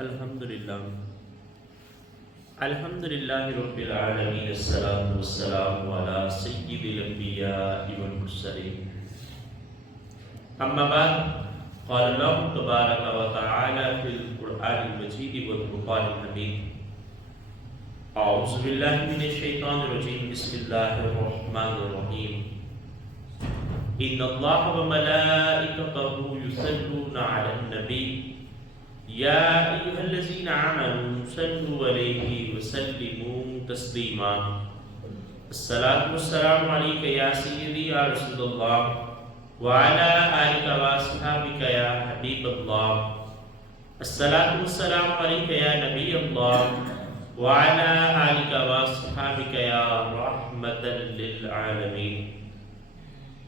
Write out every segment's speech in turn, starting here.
الحمدللہ الحمدللہ رب العالمین، الصلاۃ والسلام علی سید الانبیاء والمرسلین، اما بعد، قال اللہ تبارک و تعالی فی القرآن المجید والفرقان الحمید، اعوذ باللہ من الشیطان الرجیم، بسم اللہ الرحمن الرحیم، ان اللہ وملائکتہ یصلون علی النبی یا ایھا الذین آمنوا صلوا علیہ وسلموا تسلیما، الصلاۃ والسلام علیک یا سیدی یا رسول اللہ وعلی آلک واصحابک یا حبیب اللہ، الصلاۃ والسلام علیک یا نبی اللہ وعلی آلک واصحابک یا رحمۃ للعالمین۔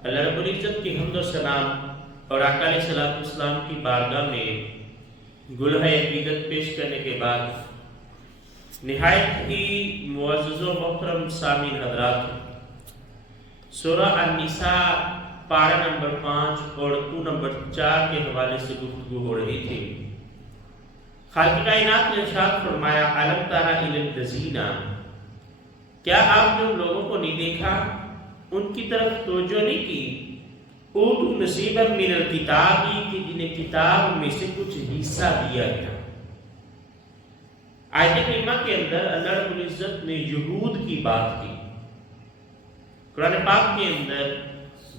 اللہ رب العزت کی حمد و ثنا اور آقا علیہ الصلوۃ والسلام کی بارگاہ میں گلہ عقیدت پیش کرنے کے بعد نہایت ہی معزز و محترم سامعین حضرات، سورہ النساء پارہ نمبر 5 اور رکوع نمبر 4 کے حوالے سے گفتگو ہو رہی تھی۔ خالق کائنات نے ارشاد فرمایا، الم تر الی الذین، کیا آپ نے ان لوگوں کو نہیں دیکھا، ان کی طرف توجہ نہیں کی، اوتوا نصیبا من الکتاب، کہ جنہیں کتاب میں سے کچھ حصہ دیا گیا۔ آیت کریمہ کے اندر اللہ رب العزت نے یہود کی بات کی۔ قرآن پاک کے اندر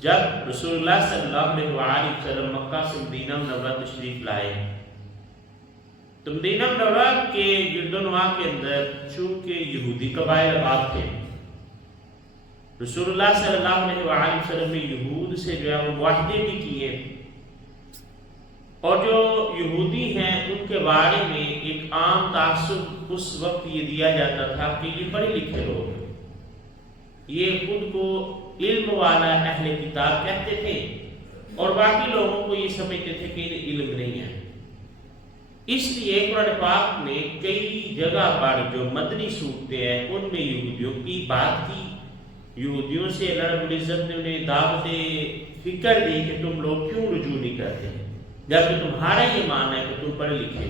جب رسول اللہ صلی اللہ علیہ وآلہ وسلم مکہ سے مدینہ منورہ تشریف لائے تو مدینہ منورہ کے گرد و نواح کے اندر چونکہ یہودی قبائل آباد تھے، رسول اللہ صلی اللہ علیہ وآلہ وسلم نے یہود سے جو ہے وہ معاہدے بھی کیے، اور جو یہودی ہیں ان کے بارے میں ایک عام تعصب اس وقت یہ دیا جاتا تھا کہ یہ پڑھے لکھے لوگ ہیں، یہ خود کو علم والا اہل کتاب کہتے تھے اور باقی لوگوں کو یہ سمجھتے تھے کہ انہیں علم نہیں ہے۔ اس لیے قرآن پاک نے کئی جگہ پر جو مدنی صورتیں ہیں ان میں یہودیوں کی بات کی، یہودیوں سے اللہ رب العزت نے انہیں دعوت فکر دی کہ تم لوگ کیوں رجوع نہیں کرتے جبکہ تمہارا یہ ماننا ہے کہ تم پڑھے لکھے۔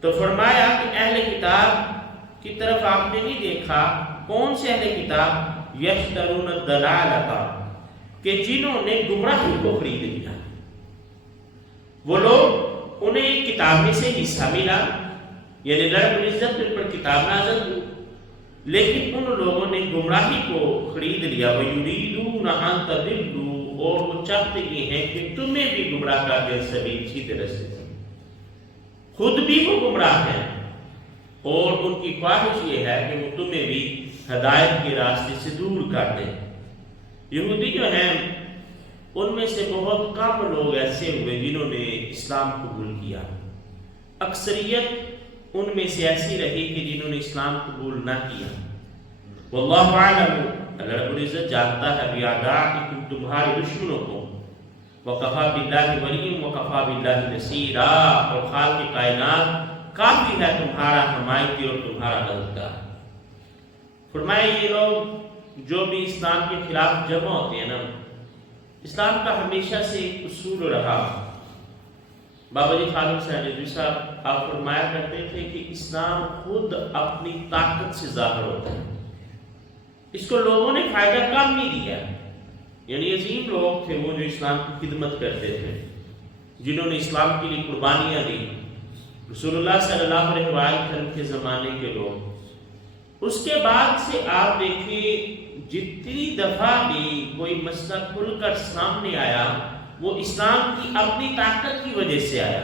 تو فرمایا کہ اہل کتاب کی طرف آپ نے نہیں دیکھا، کون سے اہل کتاب؟ یشترون الضلالۃ، کہ جنہوں نے گمراہی کو خرید لیا۔ وہ لوگ انہیں کتاب میں سے حصہ ملا، یعنی اللہ رب العزت نے ان پر کتاب نازل کی، لیکن ان لوگوں نے گمراہی کو خرید لیا۔ وَيُرِيدُونَ أَن تَضِلُّوا، اور وہ چاہتے یہ ہیں کہ تمہیں بھی گمراہ کر دیں سبیل، سیدھے راستے سے۔ خود بھی وہ گمراہ ہیں اور ان کی خواہش یہ ہے کہ وہ تمہیں بھی ہدایت کے راستے سے دور کر دیں۔ یہودی جو ہیں ان میں سے بہت کم لوگ ایسے ہوئے جنہوں نے اسلام قبول کیا، اکثریت ان میں سے ایسی رہی کہ جنہوں نے اسلام قبول نہ کیا۔ واللہ اعلم، اللہ رب العزت جانتا ہے بِأَعْدَائِكُمْ، تمہارے دشمنوں کو، وَكَفَىٰ بِاللَّهِ وَلِيًّا وَكَفَىٰ بِاللَّهِ نَصِيرًا، اور خالق کائنات کافی ہے تمہارا حمایتی اور تمہارا مددگار۔ فرمایا یہ لوگ جو بھی اسلام کے خلاف جمع ہوتے ہیں نا، اسلام کا ہمیشہ سے ایک اصول رہا، بابا جی خالد صاحب صاحب آپ فرمایا کرتے تھے کہ اسلام خود اپنی طاقت سے ظاہر ہوتا ہے، اس کو لوگوں نے فائدہ کم نہیں دیا۔ یعنی عظیم لوگ تھے وہ جو اسلام کی خدمت کرتے تھے، جنہوں نے اسلام کے لیے قربانیاں دی، رسول اللہ صلی اللہ علیہ وسلم کے زمانے کے لوگ۔ اس کے بعد سے آپ دیکھیں جتنی دفعہ بھی کوئی مسئلہ کھل کر سامنے آیا وہ اسلام کی اپنی طاقت کی وجہ سے آیا،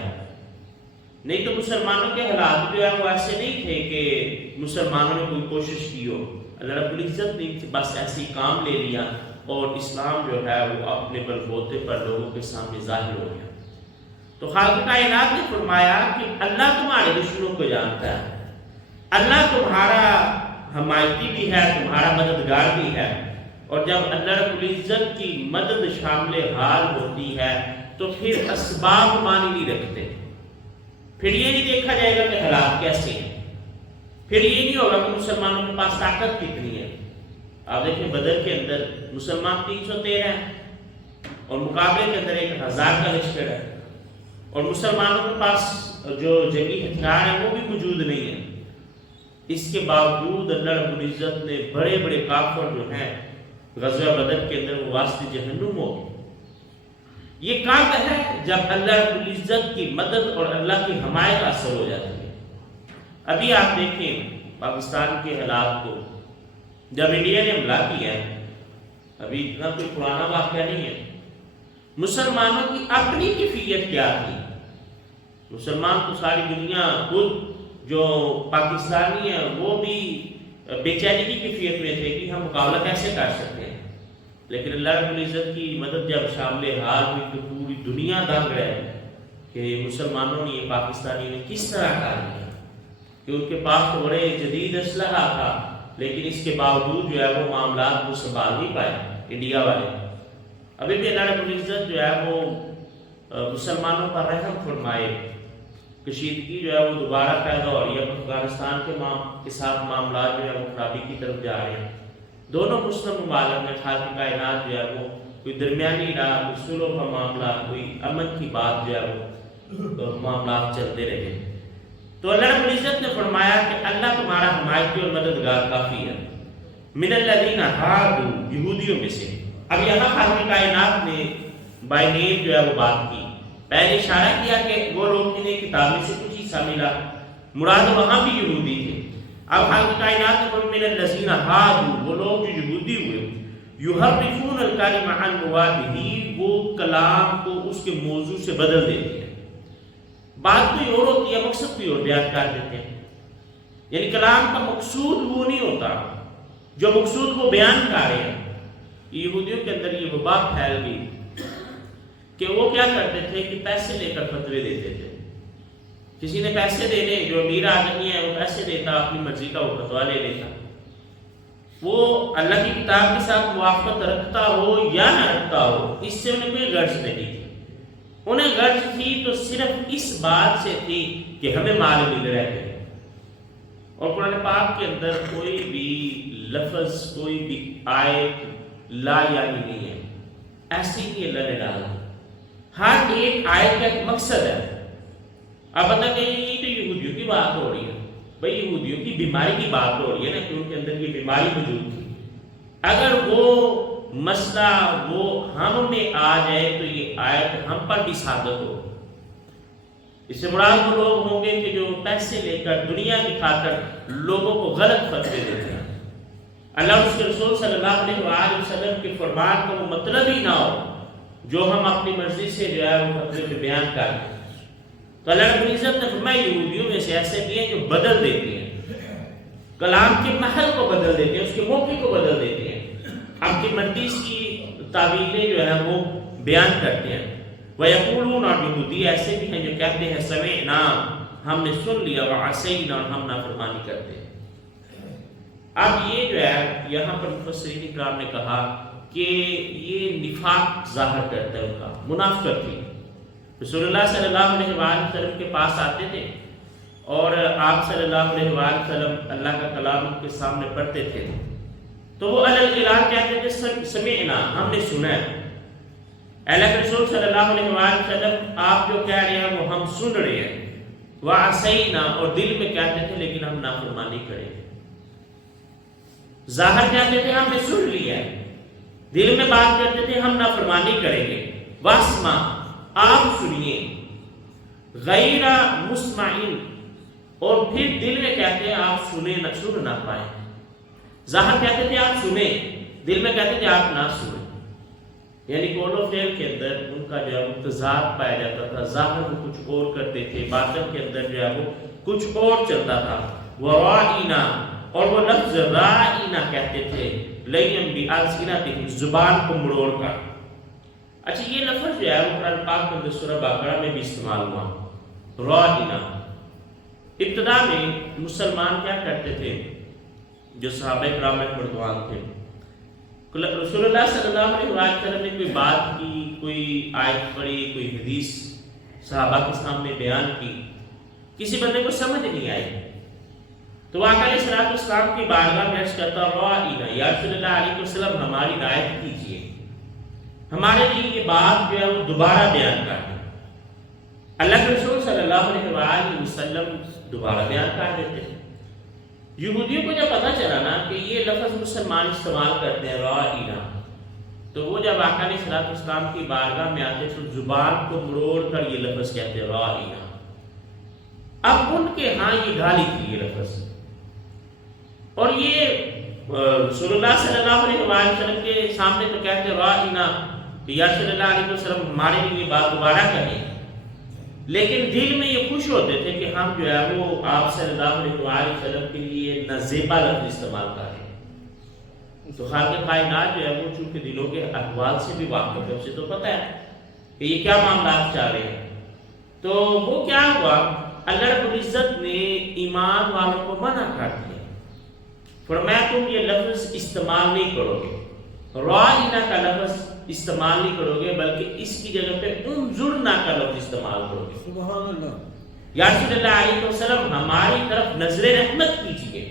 نہیں تو مسلمانوں کے حالات جو ہے وہ ایسے نہیں تھے کہ مسلمانوں نے کوئی کوشش کی ہو، اللہ رب العزت نے بس ایسے ہی کام لے لیا اور اسلام جو ہے وہ اپنے بلبوتے پر لوگوں کے سامنے ظاہر ہو گیا۔ تو خالق کائنات نے فرمایا کہ اللہ تمہارے دشمنوں کو جانتا ہے، اللہ تمہارا حمایتی بھی ہے، تمہارا مددگار بھی ہے، اور جب اللہ رب العزت کی مدد شامل حال ہوتی ہے تو پھر اسباب معنی نہیں رکھتے، پھر یہ نہیں دیکھا جائے گا کہ حالات کیسے ہیں، پھر یہ نہیں ہوگا کہ مسلمانوں کے پاس طاقت کتنی ہے۔ آپ دیکھیں بدر کے اندر مسلمان 313 ہیں اور مقابلے کے اندر 1000 کا لشکر ہے، اور مسلمانوں کے پاس جو جنگی ہتھیار ہیں وہ بھی موجود نہیں ہیں، اس کے باوجود اللہ رب العزت نے بڑے بڑے کافر جو ہیں غزوہ بدر کے اندر وہ واسطے جہنم ہو گئے۔ یہ کب ہے؟ جب اللہ رب العزت کی مدد اور اللہ کی حمایت حاصل ہو جاتی ہے۔ ابھی آپ دیکھیں پاکستان کے حالات کو، جب انڈیا نے حملہ کیا ہے، ابھی اتنا کوئی پرانا واقعہ نہیں ہے، مسلمانوں کی اپنی کیفیت کیا تھی؟ مسلمان تو ساری دنیا خود جو پاکستانی ہیں وہ بھی بے چینی کی کیفیت میں تھے کہ ہم مقابلہ کیسے کر سکتے ہیں، لیکن اللہ رب العزت کی مدد جب شامل حال ہوئی تو پوری دنیا دنگ رہے کہ مسلمانوں نے، یہ پاکستانی نے کس طرح کر لیا کہ ان کے پاس تو بڑے جدید اسلحہ تھا، لیکن اس کے باوجود جو ہے وہ معاملات وہ سنبھال نہیں پائے انڈیا والے۔ ابھی بھی اللہ رب العزت جو ہے وہ مسلمانوں پر رحم فرمائے، کشیدگی جو ہے وہ دوبارہ پیدا ہو رہی ہے، افغانستان کے ساتھ معاملات جو ہے وہ خرابی کی طرف جا رہے ہیں۔ دونوں مسلم ممالک میں خالق کائنات جو ہے وہ کوئی درمیانی راہ، کوئی صلح کا معاملہ، کوئی امن کی بات جو ہے وہ معاملات چلتے رہے۔ تو اللہ رب العزت نے فرمایا کہ اللہ تمہارا حمایتی اور مددگار کافی ہے۔ من الذین ہادوا، یہودیوں میں سے۔ اب یہاں خالق کائنات نے بائی نیم جو ہے وہ بات کی، پہلے اشارہ کیا کہ وہ لوگ جنہیں کتاب میں سے کچھ حصہ ملا، مراد وہاں بھی یہودی تھے۔ اب خالق کائنات نے فرمایا من الذین ہادوا، وہ لوگ جو یہودی ہوئے، یحرفون الکلم عن مواضعہ، وہ کلام کو اس کے موضوع سے بدل دیتے ہیں، بات کوئی اور ہوتی ہے مقصد کوئی اور بیان کر دیتے ہیں۔ یعنی کلام کا مقصود وہ نہیں ہوتا جو مقصود وہ بیان کر رہے ہیں۔ یہودیوں کے اندر یہ وبا پھیل گئی کہ وہ کیا کرتے تھے کہ پیسے لے کر فتوے دیتے تھے۔ کسی نے پیسے دینے، جو امیر آدمی ہے وہ پیسے دیتا، اپنی مرضی کا وہ فتوا لے لیتا، وہ اللہ کی کتاب کے ساتھ موافقت رکھتا ہو یا نہ رکھتا ہو، اس سے انہیں کوئی غرض نہیں تھی۔ انہیں غرض تھی تو صرف اس بات سے تھی کہ ہمیں مال مل رہا ہے۔ اور قرآن پاک کے اندر کوئی بھی لفظ، کوئی بھی آیت لا یعنی نہیں ہے، ایسے ہی اللہ نے ڈالا۔ ہر ایک آیت کا ایک مقصد ہے۔ اب بتا کہ یہ تو یہودیوں کی بات ہو رہی ہے، بھائی یہودیوں کی بیماری کی بات ہو رہی ہے نا، کہ ان کے اندر یہ بیماری موجود تھی۔ اگر وہ مسئلہ وہ ہم میں آ جائے تو یہ آیت ہم پر بھی ثابت ہو۔ اس سے مراد وہ لوگ ہوں گے کہ جو پیسے لے کر دنیا کی خاطر لوگوں کو غلط فتوے دیتے ہیں۔ اللہ اور اس کے رسول صلی اللہ علیہ وآلہ وسلم کے فرمان کا وہ مطلب ہی نہ ہو جو ہم اپنی مرضی سے جو ہے وہ فتوے پہ بیان کر دیں۔ تو اللہ رب العزت نے فرمایا یہودیوں میں سے ایسے بھی ہیں جو بدل دیتے ہیں، کلام کے محل کو بدل دیتے ہیں، اس کے موقع کو بدل دیتے ہیں، اپنی مرضی کی تعویلیں جو ہے وہ بیان کرتے ہیں۔ وَيَقُولُونَ، اور یہودی ایسے بھی ہیں جو کہتے ہیں سمعنا، ہم نے سن لیا، وَعَصَيْنَا، اور ہم نافرمانی کرتے ہیں۔ اب یہ جو ہے یہاں پر مفسرین اکرام نے کہا کہ یہ نفاق ظاہر کرتا ہے، ان کا منافقت تھی۔ رسول اللہ صلی اللہ علیہ وآلہ وسلم کے پاس آتے تھے اور آپ صلی اللہ علیہ وآلہ وسلم اللہ کا کلام ان کے سامنے پڑھتے تھے، تو وہ الگ کہتے تھے سمعنا، ہم نے سنا ہے۔ اللہ کے رسول صلی اللہ علیہ وآلہ وسلم آپ جو کہہ رہے ہیں وہ ہم سن رہے ہیں، وعصینا، اور دل میں کہتے تھے لیکن ہم نافرمانی کریں گے۔ ظاہر کہتے تھے ہم نے سن لیا ہے، دل میں بات کرتے تھے ہم نافرمانی کریں گے۔ واسمع، آپ سنیے، غیر مسمعین، اور پھر دل میں کہتے ہیں آپ سن نہ پائیں۔ ظاہر کہتے تھے آپ سنیں، دل میں کہتے تھے آپ نہ سنیں۔ یعنی قول و فعل کے اندر ان کا جو ہے تضاد پایا جاتا تھا، ظاہر وہ کچھ اور کرتے تھے، باطن کے اندر جو ہے وہ کچھ اور چلتا تھا۔ وَرَائِنَا، اور وہ لفظ رائنا کہتے تھے، لَيَّن بِأَلْسِنَتِهِمْ، زبان کو مڑوڑ کر۔ اچھا یہ لفظ جو ہے وہ قرآن پاک کے اندر سورہ بقرہ میں بھی استعمال ہوا، رائنا۔ ابتدا میں مسلمان کیا کرتے تھے، جو صحابہ کرام رضوان تھے، رسول اللہ صلی اللہ علیہ وسلم نے کوئی بات کی، کوئی آیت پڑھی، کوئی حدیث صحابہ کے سامنے بیان کی، کسی بندے کو سمجھ نہیں آئی تو وہ آقا علیہ الصلوۃ والسلام کی بارگاہ میں عرض کرتا، رائنا، یا رسول اللہ علیہ وسلم ہماری رعایت کیجیے، ہمارے لیے یہ بات جو ہے وہ دوبارہ بیان کر دیں۔ اللہ کے رسول صلی اللہ علیہ وآلہ وسلم دوبارہ بیان کر دیتے ہیں۔ یہودیوں کو جب پتہ چلا نا کہ یہ لفظ مسلمان استعمال کرتے ہیں رائنا، تو وہ جب آقا علیہ الصلوۃ والسلام کی بارگاہ میں آتے تو زبان کو مروڑ کر یہ لفظ کہتے ہیں رائنا۔ اب ان کے ہاں یہ گالی تھی یہ لفظ، اور یہ رسول اللہ صلی اللہ علیہ وسلم کے سامنے تو کہتے ہیں رائنا، یا صلی اللہ علیہ وسلم ہمارے لیے یہ بات دوبارہ کہیں، لیکن دل میں یہ خوش ہوتے تھے کہ ہم جو ہے وہ آپ صلی اللہ علیہ وسلم کے لیے نازیبا لفظ استعمال کریں۔ تو خالق کائنات جو ہے وہ چونکہ دلوں کے احوال سے بھی واقف ہے، اسے تو پتہ ہے کہ یہ کیا معاملات چاہ رہے ہیں۔ تو وہ کیا ہوا، اللہ رب العزت نے ایمان والوں کو منع کر دیا، فرمایا تم یہ لفظ استعمال نہیں کرو گے، رائنا کا لفظ استعمال نہیں کرو گے، بلکہ اس کی جگہ پہ انظرنا کا لفظ استعمال کرو گے۔ سبحان اللہ۔ یا رسول اللہ علیہ وسلم ہماری طرف نظر رحمت کیجیے۔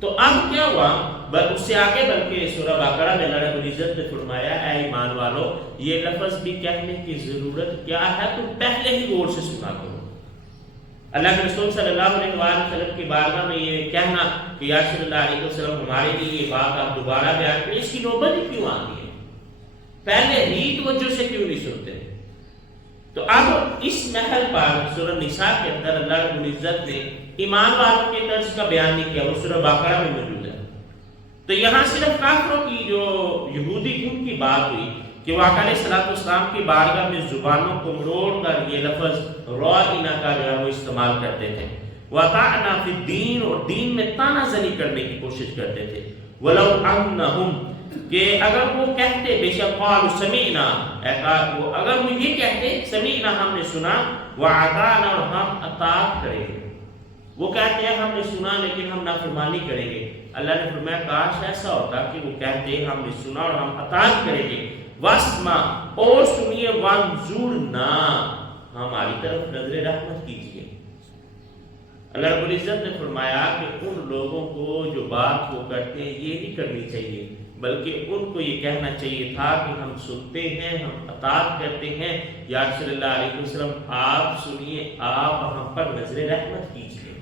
تو اب کیا ہوا، اس سے آگے بلکہ سورہ بقرہ میں اللہ رب العزت نے فرمایا اے ایمان والو یہ لفظ بھی کہنے کی ضرورت کیا ہے، تم پہلے ہی غور سے سنا کرو۔ اللہ کے رسول صلی اللہ علیہ وسلم کی بارگاہ میں یہ کہنا کہ یا رسول اللہ علیہ وسلم ہمارے لیے یہ بات آپ دوبارہ بیان کریں، اس کی نوبت ہی کیوں آتی ہے، پہلے ہی توجہ سے کیوں نہیں سنتے؟ تو اب اس محل پر سورہ نساء کے اندر اللہ رب العزت نے ایمان والوں کے طرز کا بیان نہیں کیا، وہ سورہ بقرہ میں موجود ہے۔ تو یہاں صرف کافروں کی جو یہودی ان کی بات ہوئی کہ وہ آقا علیہ الصلوۃ والسلام کی بارگاہ میں زبانوں کو مروڑ کر یہ لفظ رائنا کا جو ہے وہ استعمال کرتے تھے، وَطَعْنَا فِي الدِّينِ، اور دین میں تانا زنی کرنے کی کوشش کرتے تھے، وَلَوْ أَنَّهُمْ، کہ اگر وہ کہتے بے شک قالوا سمعنا، اگر وہ یہ کہتے سمعنا ہم نے سنا، وَأَطَعْنَا، اور ہم اطاعت کریں گے، وہ کہتے ہیں ہم نے سنا لیکن ہم نافرمانی کریں گے، اللہ نے فرمایا کاش ایسا ہوتا کہ وہ کہتے ہم نے سنا اور ہم اطاعت کریں گے، وَاسْمَعْ، اور سنیے، وَانظُرْنَا، ہماری طرف نظر رحمت کیجیے۔ اللہ رب العزت نے فرمایا کہ ان لوگوں کو جو بات وہ کرتے ہیں یہ نہیں کرنی چاہیے، بلکہ ان کو یہ کہنا چاہیے تھا کہ ہم سنتے ہیں، ہم اطاعت کرتے ہیں، یا رسول اللہ علیہ وسلم آپ سنیے، آپ ہم پر نظر رحمت کیجیے،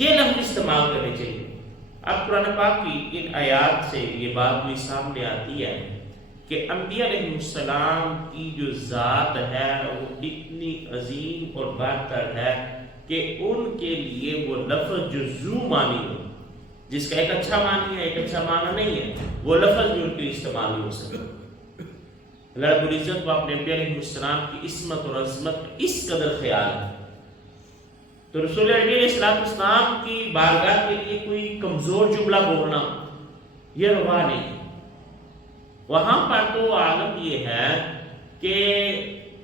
یہ لفظ استعمال کرنے چاہیے۔ اب قرآن پاک کی ان آیات سے یہ بات بھی سامنے آتی ہے کہ انبیاء علیہ السلام کی جو ذات ہے وہ اتنی عظیم اور برتر ہے کہ ان کے لیے وہ لفظ جو ذو معنی ہو، جس کا ایک اچھا معنی ہے ایک اچھا معنی نہیں ہے، وہ لفظ بھی ان کے لیے استعمال نہیں ہو سکتا۔ اللہ رب العزت کو اپنے انبیاء علیہ السلام کی عصمت اور عظمت کا اس قدر خیال ہے، تو رسول اللہ علیہ السلام کی بارگاہ کے لیے کوئی کمزور جملہ بولنا یہ روا نہیں۔ وہاں پر تو عالم یہ ہے کہ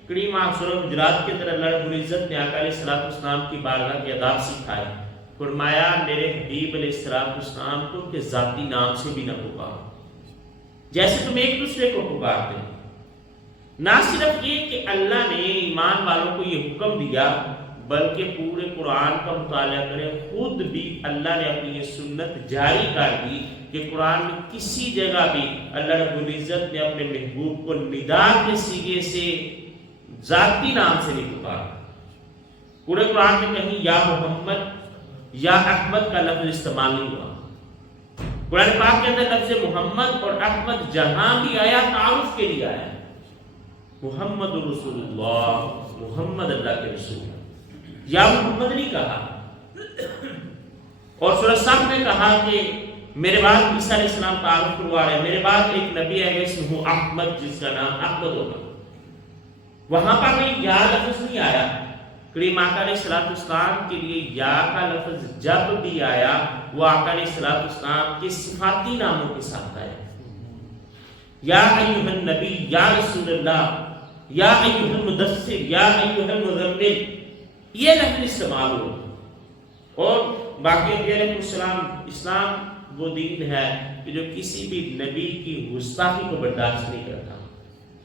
کریم سورہ حجرات کے اندر اللہ رب العزت نے آقا علیہ السلام کی بارگاہ کے آداب سکھائے، فرمایا میرے حبیب علیہ السلام کو ان کے ذاتی نام سے بھی نہ پکارو، جیسے تم ایک دوسرے کو پکارتے۔ نہ صرف یہ کہ اللہ نے ایمان والوں کو یہ حکم دیا بلکہ پورے قرآن کا مطالعہ کریں، خود بھی اللہ نے اپنی یہ سنت جاری کر دی کہ قرآن میں کسی جگہ بھی اللہ رب العزت نے اپنے محبوب کو ندا کے صیغے سے ذاتی نام سے نہیں پکارا۔ پورے قرآن میں کہیں یا محمد یا احمد کا لفظ استعمال نہیں ہوا۔ قرآن پاک کے اندر لفظ محمد اور احمد جہاں بھی آیا تعارف کے لیے آیا، محمد رسول اللہ، محمد اللہ کے رسول، یا محمد نہیں کہا۔ اور سورہ صف میں کہا کہ میرے بعد عیسیٰ علیہ السلام تعارف کروا رہے ہیں، میرے بعد ایک نبی ہے اسمہ احمد، جس کا نام احمد ہوگا۔ وہاں پر بھی یا لفظ نہیں آیا، کریم آقا علیہ السلام کے لیے یا کا لفظ جب بھی آیا وہ آقا علیہ السلام کے صفاتی ناموں کے ساتھ آیا، یا ایھا النبی، یا رسول اللہ، یا ایھا المدثر، یا ایھا المزمل، یہ لفظ استعمال ہو۔ اور باقی انبیاء علیہ السلام، اسلام وہ دین ہے کہ جو کسی بھی نبی کی گستاخی کو برداشت نہیں کرتا۔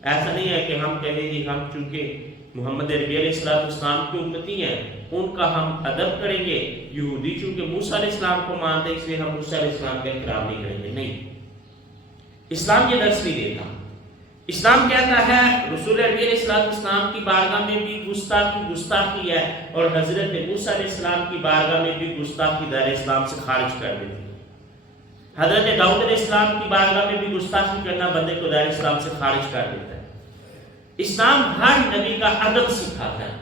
ایسا نہیں ہے کہ ہم کہیں گے ہم چونکہ محمد عربی علیہ السلام کی امتی ہیں ان کا ہم ادب کریں گے، یہودی چونکہ موسیٰ علیہ السلام کو مانتے ہیں اس لیے ہم موسیٰ علیہ السلام کا احترام نہیں کریں گے، نہیں، اسلام یہ درس نہیں دیتا۔ اسلام کہتا ہے رسول علیہ السلام کی بارگاہ میں بھی گستاخی ہے، اور حضرت موسیٰ علیہ السلام کی بارگاہ میں بھی گستاخی دار اسلام سے خارج کر دیتی ہے۔ حضرت داؤد علیہ السلام کی بارگاہ میں بھی گستاخی کرنا بندے کو دار اسلام سے خارج کر دیتا ہے۔ اسلام ہر نبی کا ادب سکھاتا ہے،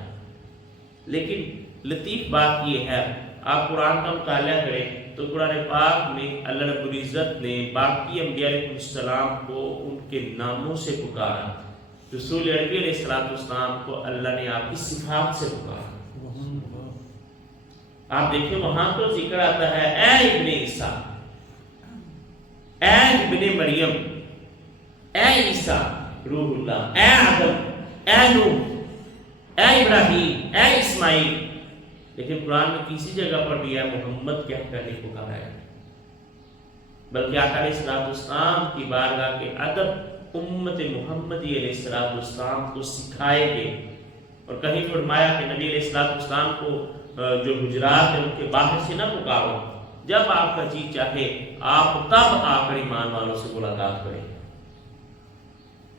لیکن لطیف بات یہ ہے، آپ قرآن کا مطالعہ کریں تو قرآن پاک میں اللہ رب العزت نے باقی انبیاء علیہ السلام کو ان کے ناموں سے پکارا، رسول عربی علیہ السلام کو اللہ نے آپ کی صفات سے پکارا۔ آپ دیکھیں وہاں تو ذکر آتا ہے اے ابن عیسیٰ، اے ابن مریم، اے عیسیٰ روح اللہ، اے آدم، اے نوح، اے ابراہیم، اے اسماعیل، لیکن قرآن میں کسی جگہ پر بھی ہے محمد کہہ کر نہیں پکارا ہے، بلکہ آقا علیہ السلام کی بارگاہ کے ادب امت محمدی علیہ السلام کو سکھائے گئے، اور کہیں فرمایا کہ نبی علیہ السلام کو جو حجرات ہیں ان کے باہر سے نہ پکارو، جب آپ کا جی چاہے آپ تب آ کر ایمان والوں سے ملاقات کریں۔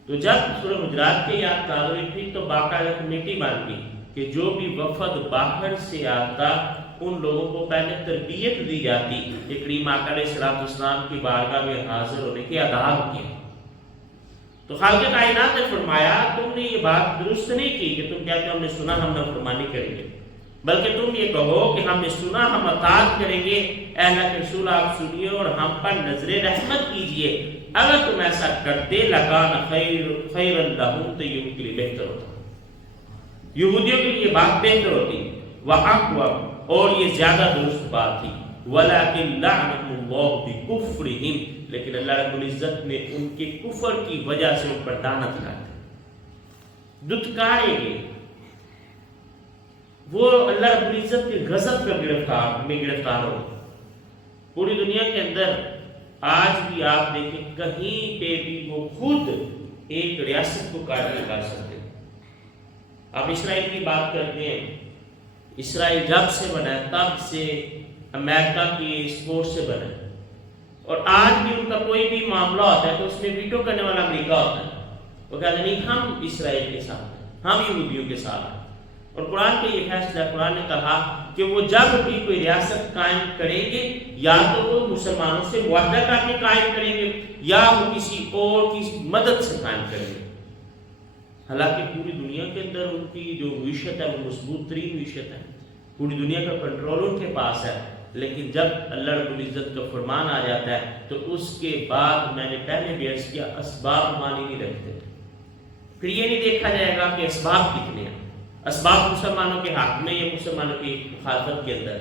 تو جب سورہ حجرات کے یاد تازہ ہوئی تھی تو باقاعدہ کمیٹی بن گئی کہ جو بھی وفد باہر سے آتا ان لوگوں کو پہلے تربیت دی جاتی کہ کریم آقا علیہ السلام کی بارگاہ میں حاضر ہونے کے آداب کیا۔ تو خالق کائنات نے فرمایا تم نے یہ بات درست نہیں کی کہ تم کہتے ہو ہم نے سنا ہم نافرمانی کریں گے، بلکہ تم یہ کہو کہ ہم نے سنا ہم اطاعت کریں گے۔ اے اللہ کے رسول آپ سنیے اور ہم پر نظر رحمت کیجئے، اگر تم ایسا کرتے لکان خیر لہم، تو یہ ان کے لیے بہتر ہوتا، یہودیوں کے لیے بات بہتر ہوتی، وَأَقْوَمْ، اور یہ زیادہ درست بات تھی، وَلَكِنْ لَعْنَهُمُ اللَّهُ بِكُفْرِهِمْ، لیکن اللہ رب العزت نے ان کے کفر کی وجہ سے ان پر لعنت لا دی، دھتکارے گئے، وہ اللہ رب العزت کے غضب کا گرفتار ہو۔ پوری دنیا کے اندر آج بھی آپ دیکھیں کہیں پہ بھی وہ خود ایک ریاست کو قائم نہیں کر سکتے۔ آپ اسرائیل کی بات کرتے ہیں، اسرائیل جب سے بنا ہے تب سے امریکہ کی سپورٹ سے بنا ہے، اور آج بھی ان کا کوئی بھی معاملہ ہوتا ہے تو اس میں ویٹو کرنے والا امریکہ ہوتا ہے، وہ کہتے ہیں نہیں ہم اسرائیل کے ساتھ ہیں، ہم یہودیوں کے ساتھ ہیں۔ اور قرآن کا یہ فیصلہ، قرآن نے کہا کہ وہ جب بھی کوئی ریاست قائم کریں گے یا تو وہ مسلمانوں سے معاہدہ کر کے قائم کریں گے یا وہ کسی اور کی مدد سے قائم کریں گے۔ حالانکہ پوری دنیا کے اندر ان کی جو معیشت ہے وہ مضبوط ترین معیشت ہے، پوری دنیا کا کنٹرول ان کے پاس ہے، لیکن جب اللہ رب العزت کا فرمان آ جاتا ہے تو اس کے بعد میں نے پہلے بھی عرض کیا اسباب مانی نہیں رکھتے، پھر یہ نہیں دیکھا جائے گا کہ اسباب کتنے ہیں، اسباب مسلمانوں کے حق میں یا مسلمانوں کی مخالفت کے اندر،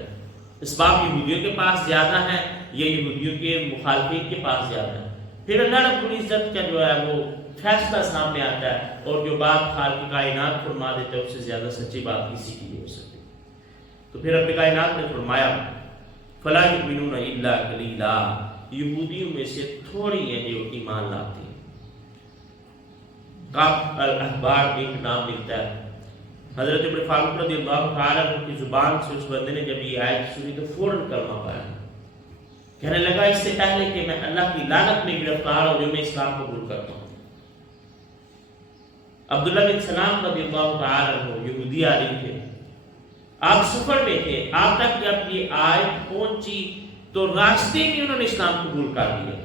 اسباب یہودیوں کے پاس زیادہ ہیں یا یہودیوں کے مخالفین کے پاس زیادہ ہیں، پھر اللہ رب العزت کا جو ہے وہ فیصلہ سامنے آتا ہے، اور جو بات خالق کائنات فرما دیتا ہے اس سے زیادہ سچی بات کسی کی نہیں ہو سکتی۔ تو پھر رب کائنات نے فرمایا فَلَا يُؤْمِنُونَ إِلَّا قَلِيلًا، یہودیوں میں سے تھوڑی ہیں جو ایمان لاتی ہیں۔ کعب الاحبار ایک نام ملتا ہے، حضرت عمر فاروق رضی اللہ تعالیٰ عنہ کی زبان سے اس بندے نے جب یہ آیت سنی تو فوراً کلمہ پڑھا، کہنے لگا اس سے پہلے کہ میں اللہ کی لعنت میں گرفتار ہوں جو میں اسلام قبول کرتا ہوں۔ عبداللہ بن سلام رضی اللہ تعالیٰ عنہ یہودی عالم تھے، آپ سفر میں تھے، آپ تک جب یہ آیت پہنچی تو راستے میں انہوں نے اسلام قبول کر لیا،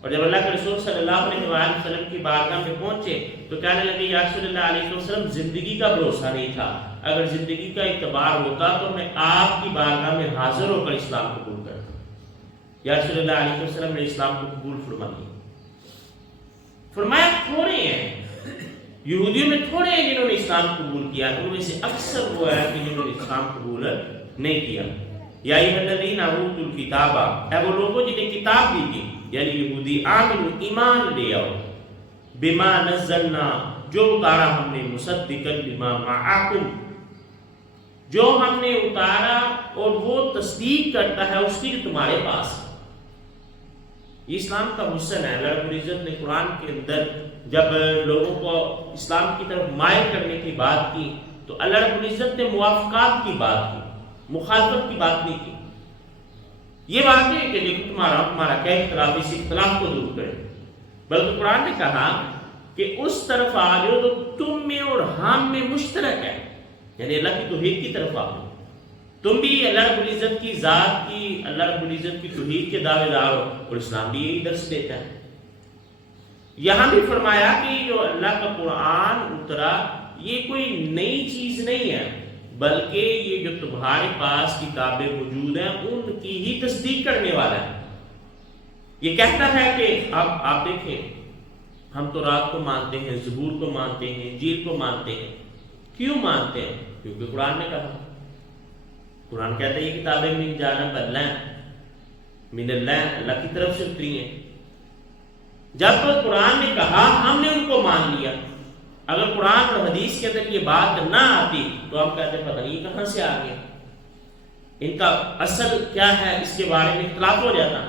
اور جب اللہ کے رسول صلی اللہ علیہ وسلم کی بارگاہ میں پہنچے تو کہنے لگے یا رسول اللہ علیہ وسلم زندگی کا بھروسہ نہیں تھا، اگر زندگی کا اعتبار ہوتا تو میں آپ کی بارگاہ میں حاضر ہو کر اسلام قبول کرتا، یا رسول اللہ علیہ وسلم نے اسلام کو قبول فرما لیا۔ فرمایا تھوڑے ہیں، یہودیوں میں تھوڑے ہیں جنہوں نے اسلام قبول کیا، ان میں سے اکثر وہ ہے کہ جنہوں نے اسلام قبول نہیں کیا۔ یا ایھا الذین اوتوا الکتاب، اے وہ لوگوں جنہیں کتاب دی تھی، یعنی یہودی، آمنوا ایمان لے آؤ، بما نزلنا، جو اتارا ہم نے، مصدقا لما معکم، جو ہم نے اتارا اور وہ تصدیق کرتا ہے اس کی جو تمہارے پاس ہے۔ یہ اسلام کا حسن ہے۔ اللہ رب العزت نے قرآن کے اندر جب لوگوں کو اسلام کی طرف مائل کرنے کی بات کی تو اللہ رب العزت نے موافقات کی بات کی، مخالفت کی بات نہیں کی۔ یہ بات نہیں کہ دیکھو تمہارا کیا اختلاف، اس اختلاف کو دور کرے، بلکہ قرآن نے کہا کہ اس طرف آ جاؤ تو تم میں اور ہم میں مشترک ہے، یعنی اللہ کی توحید کی طرف آ جاؤ. تم بھی اللہ رب العزت کی ذات کی، اللہ رب العزت کی توحید کے دعوے دار ہو، اور اسلام بھی یہی درس دیتا ہے. یہاں بھی فرمایا کہ جو اللہ کا قرآن اترا یہ کوئی نئی چیز نہیں ہے، بلکہ یہ جو تمہارے پاس کتابیں موجود ہیں ان کی ہی تصدیق کرنے والا ہے. یہ کہتا ہے کہ اب آپ دیکھیں، ہم تو رات کو مانتے ہیں، زبور کو مانتے ہیں، انجیل کو مانتے ہیں. کیوں مانتے ہیں؟ کیونکہ قرآن نے کہا. قرآن کہتا ہے یہ کتابیں من جانب اللہ، من اللہ، اللہ کی طرف سے اتری ہیں. جب قرآن نے کہا ہم نے ان کو مان لیا. اگر قرآن اور حدیث کے اندر یہ بات نہ آتی تو ہم کہتے پتہ نہیں کہاں سے آ گیا، ان کا اصل کیا ہے، اس کے بارے میں اختلاف ہو جاتا.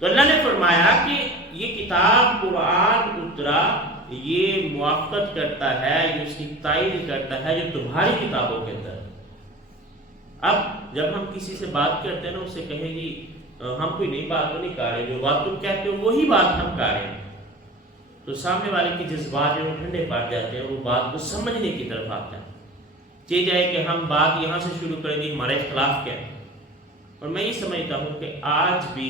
تو اللہ نے فرمایا کہ یہ کتاب قرآن اترا، یہ موافقت کرتا ہے، یہ اس کی تائید کرتا ہے جو تمہاری کتابوں کے اندر. اب جب ہم کسی سے بات کرتے ہیں نا، اس سے کہیں گی ہم کوئی نئی بات تو نہیں کہہ رہے، جو بات تم کہتے ہو وہی بات ہم کہہ رہے ہیں، تو سامنے والے کے جذبات جو ٹھنڈے پڑ جاتے ہیں، وہ بات کو سمجھنے کی طرف آتا ہے. چاہیے جائے کہ ہم بات یہاں سے شروع کریں گے ہمارا اختلاف کیا ہے. اور میں یہ سمجھتا ہوں کہ آج بھی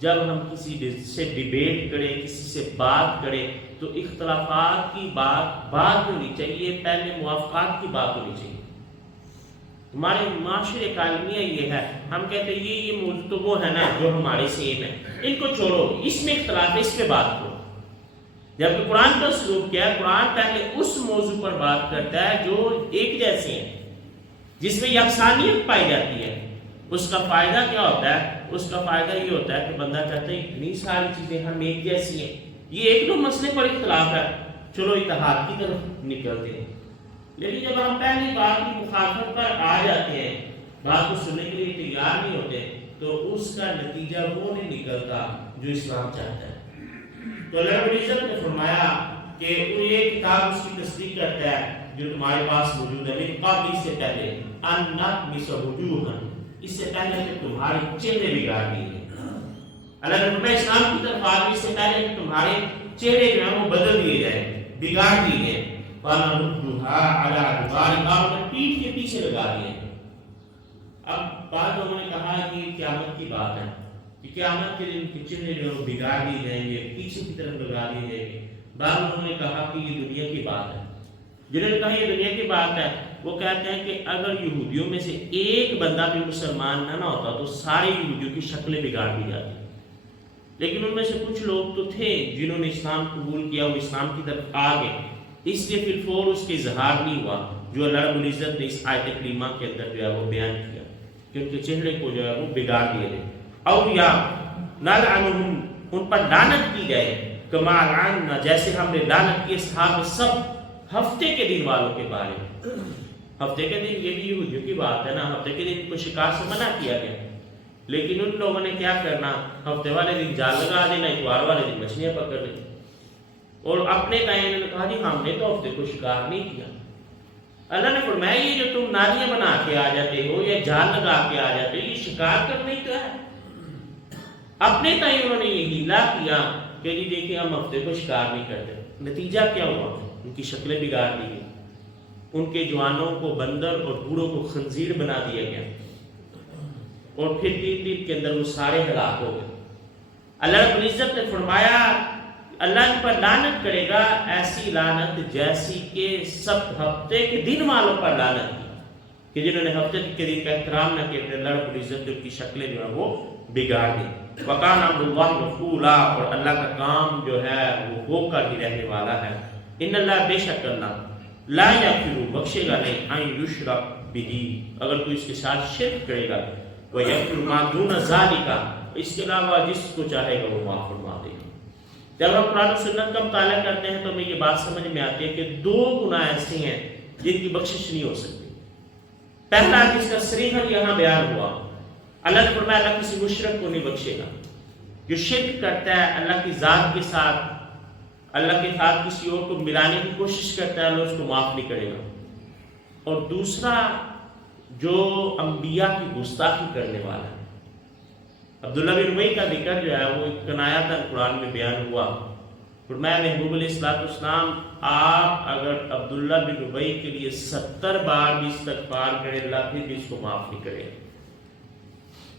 جب ہم کسی سے ڈیبیٹ کریں، کسی سے بات کریں، تو اختلافات کی بات ہونی چاہیے، پہلے موافقات کی بات ہونی چاہیے. ہمارے معاشرے کا المیہ یہ ہے، ہم کہتے ہیں یہ موضوع تو وہ ہے نا جو ہمارے سیم ہے، ان کو چھوڑو، اس میں اختلاف ہے، اس پہ بات کرو. جبکہ قرآن کا سلوک کیا ہے، قرآن پہلے اس موضوع پر بات کرتا ہے جو ایک جیسے ہیں، جس میں یکسانیت پائی جاتی ہے. اس کا فائدہ کیا ہوتا ہے؟ اس کا فائدہ یہ ہوتا ہے کہ بندہ کہتا ہے اتنی ساری چیزیں ہم ایک جیسی ہیں، یہ ایک دو مسئلے پر اختلاف ہے، چلو اتحاد کی طرف نکلتے ہیں. لیکن جب ہم پہلی بات کی مخالفت پر آ جاتے ہیں، بات کو سننے کے لیے تیار نہیں ہوتے، تو اس کا نتیجہ وہ نہیں نکلتا جو اسلام چاہتا ہے. تو اللہ رب العزت نے فرمایا کہ یہ کتاب اس کی تصدیق کرتا ہے جو تمہارے پاس موجود ہے، من قبل، اس سے پہلے، ان نطمس وجوہا، اس سے پہلے کہ تمہارے چہرے بگاڑ دیے گئے. اللہ نے فرمایا اسلام کی طرف آگے اس سے پہلے کہ تمہارے چہرے جو ہیں وہ بدل دیے جائیں، بگاڑ دیے گئے. فَنَرُدُّهَا عَلَىٰ أَدْبَارِهَا، پیٹھ کے پیچھے لگا دیے. اب بعض لوگوں نے کہا کہ قیامت کی بات ہے کہ قیامت کے دن کے چہرے جو بگاڑ دیے جائیں گے، پیچھے کی طرف لگا دیے جائیں گے. بعض لوگوں نے کہا کہ یہ دنیا کی بات ہے. جنہوں نے کہا یہ دنیا کی بات ہے، وہ کہتے ہیں کہ اگر یہودیوں میں سے ایک بندہ بھی مسلمان نہ ہوتا تو سارے یہودیوں کی شکلیں بگاڑ دی جاتی. لیکن ان میں سے کچھ لوگ تو تھے جنہوں نے اسلام قبول کیا، وہ اسلام کی طرف آ گئے، اس لیے پھر فور اس کے اظہار نہیں ہوا جو اللہ رب العزت نے اس آیت کریمہ کے اندر جو ہے وہ بیان کیا کہ ان کے چہرے کو جو ہے وہ بگاڑ دیے گئے. اولیاء نلعنہم، ان پر لعنت کی جائے، کما لعنا، جیسے ہم نے لعنت کی اصحاب سب، ہفتے کے دن والوں کے بارے میں. ہفتے کے دن یہ بھی یہودیوں کی بات ہے نا، ہفتے کے دن کو شکار سے منع کیا گیا، لیکن ان لوگوں نے کیا کرنا، ہفتے والے دن جال لگا دینا، اتوار والے دن مچھلیاں پکڑ لی، اور اپنے ٹائم نے کہا جی ہم نے تو ہفتے کو شکار نہیں کیا. اللہ نے فرمایا یہ جو تم نالیاں بنا کے آ جاتے ہو یا جال لگا کے آ جاتے ہو، یہ شکار کرنا ہی تو ہے. اپنے ٹائم انہوں نے یہ ہیلا کیا کہ جی دیکھیں ہم ہفتے کو شکار نہیں کرتے. نتیجہ کیا ہوا؟ ان کی شکلیں بگاڑ دی گئی، ان کے جوانوں کو بندر اور بوڑھوں کو خنزیر بنا دیا گیا، اور پھر 3 دن کے اندر وہ سارے ہلاک ہو گئے. اللہ رب العزت نے فرمایا اللہ ان پر لعنت کرے گا، ایسی لعنت جیسی کہ سب ہفتے کے دن والوں پر لعنت کی، کہ جنہوں نے ہفتے کے دن کا احترام نہ کیا، اللہ رب العزت نے ان کی شکلیں جو ہیں وہ بگاڑ دی. وَقَانَ عَبْدُ اللَّهِ مَفْعُولًا، اور اللہ کا کام جو ہے وہ ہو کر ہی رہنے والا ہے. ان اللہ، بے شک اللہ، لا یغفر، بخشے گا نہیں، ان یشرک بہ، اگر تو اس کے ساتھ شرک کرے گا، وَیغفر مَا دُونَ ذَلِکَ، اس کے علاوہ جس کو چاہے گا وہ معاف فرما دے گا. جب ہم قرآن و سنت کا مطالعہ کرتے ہیں تو ہمیں یہ بات سمجھ میں آتی ہے کہ 2 گناہ ایسے ہیں جن کی بخشش نہیں ہو سکتی. پہلا جس کا صریحاً یہاں بیان ہوا، اللہ نے فرمایا اللہ کسی مشرک کو نہیں بخشے گا. جو شرک کرتا ہے اللہ کی ذات کے ساتھ، اللہ کے ساتھ کسی اور کو ملانے کی کوشش کرتا ہے، اللہ اس کو معاف نہیں کرے گا. اور دوسرا جو انبیاء کی گستاخی کرنے والا ہے. عبداللہ بن ابی کا ذکر جو ہے وہ کنایاتاً قرآن میں بیان ہوا فرمایا محبوب علیہ السلام آپ اگر عبداللہ بن ابی کے لیے 70 بار بھی استغفار کریں اللہ پھر بھی اس کو معاف نہیں کرے.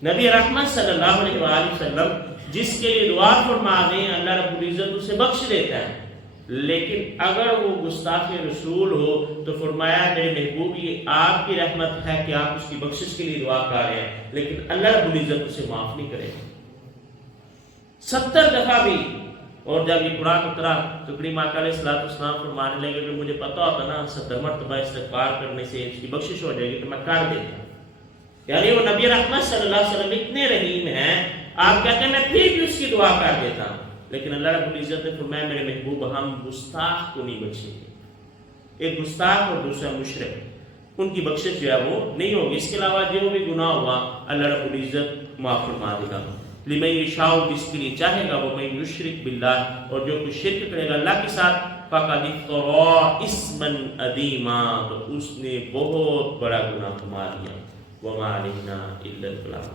نبی رحمت صلی اللہ علیہ وآلہ وسلم جس کے لیے دعا فرما دیں اللہ رب العزت اسے بخش دیتا ہے، لیکن اگر وہ گستاخ رسول ہو تو فرمایا میرے محبوب یہ آپ کی رحمت ہے کہ آپ اس کی بخشش کے لیے دعا کر رہے ہیں، لیکن اللہ رب العزت اسے معاف نہیں کرے گا 70 دفعہ بھی. اور جب یہ قرآن اترا تو کریم آقا علیہ السلام فرمانے لگے کہ مجھے پتا ہوتا نا 70 مرتبہ استغفار کرنے سے اس کی بخشش ہو جائے گی تو میں کر دیتا. یعنی وہ نبی رحمت صلی اللہ علیہ وسلم اتنے رحیم ہیں، آپ کہتے ہیں میں پھر بھی اس کی دعا کر دیتا ہوں، لیکن اللہ رب العزت نے فرمایا میرے محبوب ہم گستاخ کو نہیں بخشیں گے. ایک گستاخ اور دوسرا مشرک، ان کی بخشش جو ہے وہ نہیں ہوگی. اس کے علاوہ جو بھی گناہ ہوا اللہ رب العزت معاف فرما دے گا. لمن یشاء جس کے لیے چاہے گا، ومن یشرک باللہ اور جو کوئی شرک کرے گا اللہ کے ساتھ، فقد افترى اسما عظیما تو اس نے بہت بڑا گناہ کما لیا. وما علینا الا البلاغ.